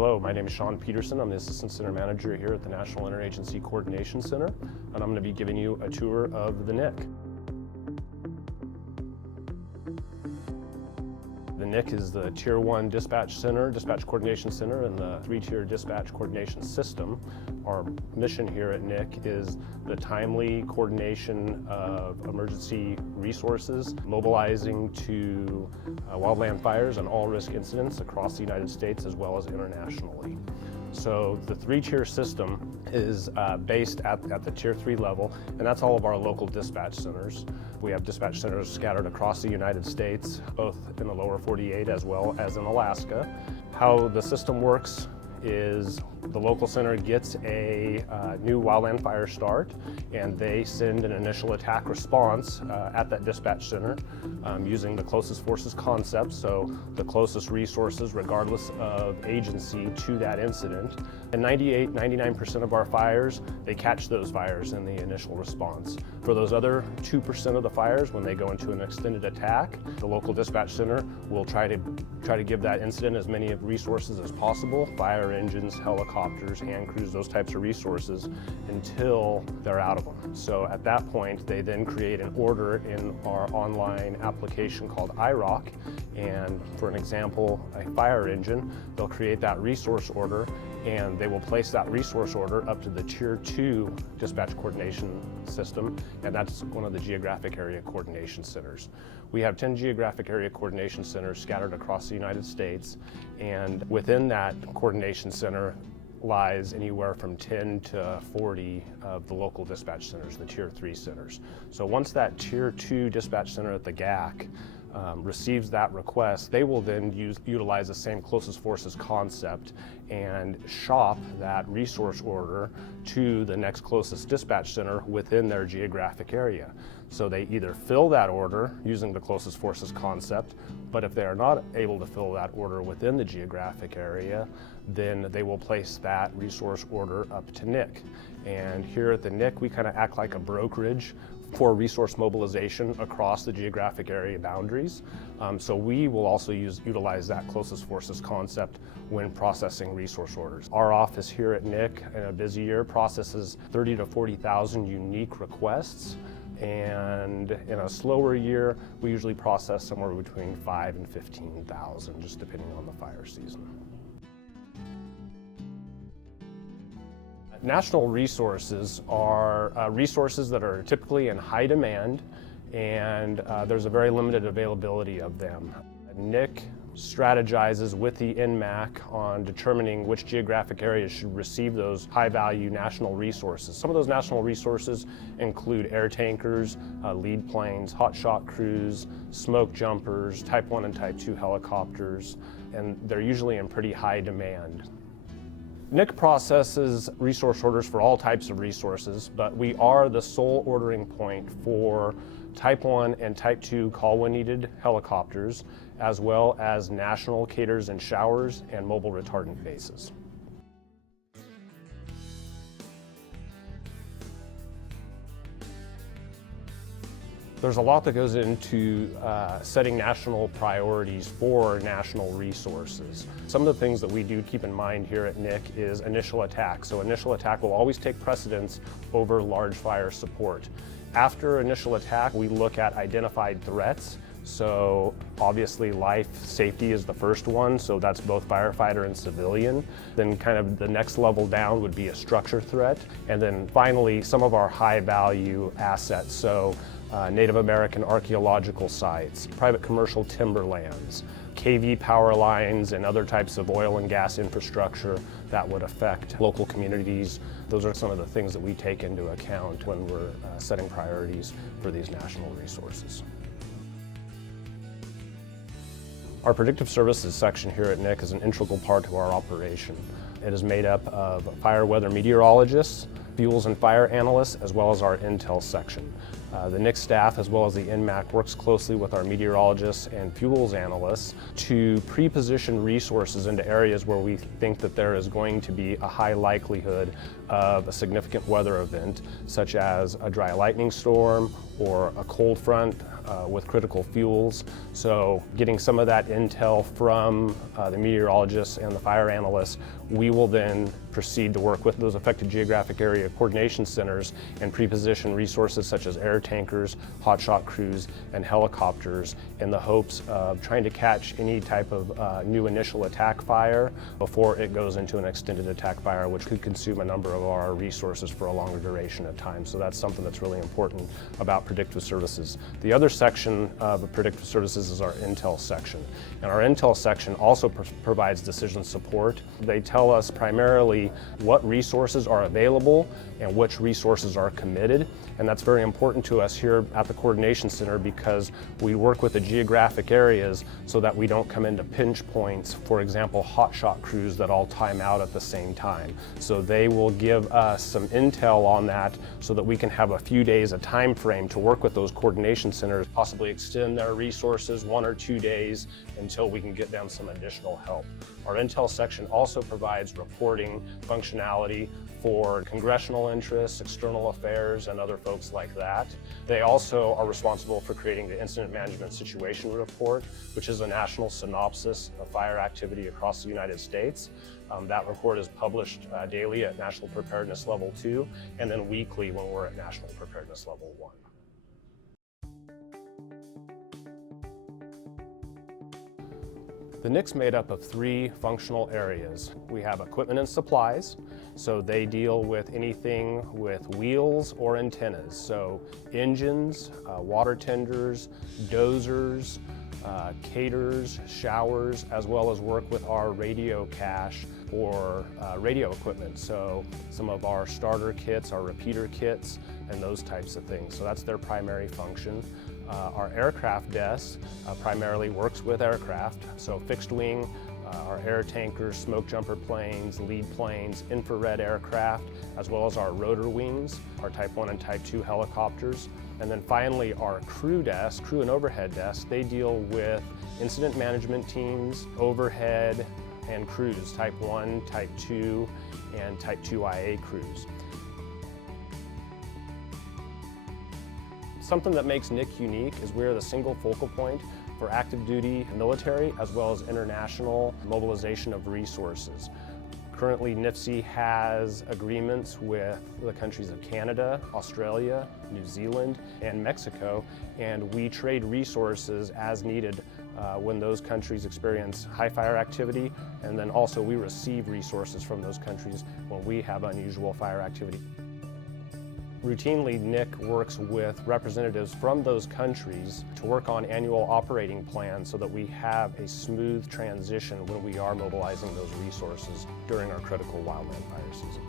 Hello, my name is Sean Peterson. I'm the Assistant Center Manager here at the National Interagency Coordination Center, and I'm going to be giving you a tour of the NICC. The NICC is the Tier 1 Dispatch Center, Dispatch Coordination Center, and the 3-tier Dispatch Coordination System. Our mission here at NICC is the timely coordination of emergency resources, mobilizing to wildland fires and all-risk incidents across the United States as well as internationally. So the 3-tier system is based at the Tier 3 level, and that's all of our local dispatch centers. We have dispatch centers scattered across the United States, both in the lower 48 as well as in Alaska. How the system works is the local center gets a new wildland fire start, and they send an initial attack response at that dispatch center using the closest forces concept, so the closest resources regardless of agency to that incident. And 99% of our fires, they catch those fires in the initial response. For those other 2% of the fires, when they go into an extended attack, the local dispatch center will try to give that incident as many resources as possible, fire engines, helicopters, hand crews, those types of resources, until they're out of them. So at that point, they then create an order in our online application called IROC, and for an example, a fire engine, they'll create that resource order, and they will place that resource order up to the Tier 2 Dispatch Coordination System, and that's one of the geographic area coordination centers. We have 10 geographic area coordination centers scattered across the United States, and within that coordination center lies anywhere from 10 to 40 of the local dispatch centers, the Tier 3 centers. So once that Tier 2 dispatch center at the GAC receives that request, they will then utilize the same closest forces concept and shop that resource order to the next closest dispatch center within their geographic area. So they either fill that order using the closest forces concept, but if they are not able to fill that order within the geographic area, then they will place that resource order up to NICC. And here at the NICC, we kind of act like a brokerage for resource mobilization across the geographic area boundaries. So we will also utilize that closest forces concept when processing resource orders. Our office here at NICC in a busy year processes 30 to 40,000 unique requests, and in a slower year, we usually process somewhere between 5 and 15,000, just depending on the fire season. National resources are resources that are typically in high demand, and there's a very limited availability of them. NICC strategizes with the NMAC on determining which geographic areas should receive those high-value national resources. Some of those national resources include air tankers, lead planes, hot shot crews, smoke jumpers, Type 1 and Type 2 helicopters, and they're usually in pretty high demand. NICC processes resource orders for all types of resources, but we are the sole ordering point for Type 1 and Type 2 call when needed helicopters, as well as national caters and showers and mobile retardant bases. There's a lot that goes into setting national priorities for national resources. Some of the things that we do keep in mind here at NICC is initial attack. So initial attack will always take precedence over large fire support. After initial attack, we look at identified threats. So obviously life safety is the first one, so that's both firefighter and civilian. Then kind of the next level down would be a structure threat. And then finally, some of our high value assets. So Native American archaeological sites, private commercial timberlands, KV power lines, and other types of oil and gas infrastructure that would affect local communities. Those are some of the things that we take into account when we're setting priorities for these national resources. Our predictive services section here at NICC is an integral part to our operation. It is made up of fire weather meteorologists, fuels and fire analysts, as well as our intel section. The NICC staff, as well as the NMAC, works closely with our meteorologists and fuels analysts to pre-position resources into areas where we think that there is going to be a high likelihood of a significant weather event, such as a dry lightning storm or a cold front with critical fuels. So getting some of that intel from the meteorologists and the fire analysts, we will then proceed to work with those affected geographic area coordination centers and pre-position resources such as air tankers, hotshot crews, and helicopters in the hopes of trying to catch any type of new initial attack fire before it goes into an extended attack fire, which could consume a number of our resources for a longer duration of time. So that's something that's really important about predictive services. The other section of predictive services is our intel section. And our intel section also provides decision support. They tell us primarily what resources are available and which resources are committed. And that's very important to us here at the Coordination Center because we work with the geographic areas so that we don't come into pinch points, for example, hotshot crews that all time out at the same time. So they will give us some intel on that so that we can have a few days, a time frame to work with those coordination centers, possibly extend their resources 1 or 2 days until we can get them some additional help. Our intel section also provides reporting functionality for congressional interests, external affairs, and other folks like that. They also are responsible for creating the Incident Management Situation Report, which is a national synopsis of fire activity across the United States. That report is published daily at National Preparedness Level 2, and then weekly when we're at National Preparedness Level 1. The NICC's made up of 3 functional areas. We have equipment and supplies, so they deal with anything with wheels or antennas. So engines, water tenders, dozers, caters, showers, as well as work with our radio cache or radio equipment. So some of our starter kits, our repeater kits, and those types of things. So that's their primary function. Our aircraft desk primarily works with aircraft, so fixed wing, our air tankers, smoke jumper planes, lead planes, infrared aircraft, as well as our rotor wings, our Type 1 and Type 2 helicopters. And then finally our crew desk, crew and overhead desk, they deal with incident management teams, overhead, and crews, Type 1, Type 2, and Type 2IA crews. Something that makes NICC unique is we're the single focal point for active duty military as well as international mobilization of resources. Currently, NIFC has agreements with the countries of Canada, Australia, New Zealand, and Mexico, and we trade resources as needed when those countries experience high fire activity, and then also we receive resources from those countries when we have unusual fire activity. Routinely, NICC works with representatives from those countries to work on annual operating plans so that we have a smooth transition when we are mobilizing those resources during our critical wildland fire season.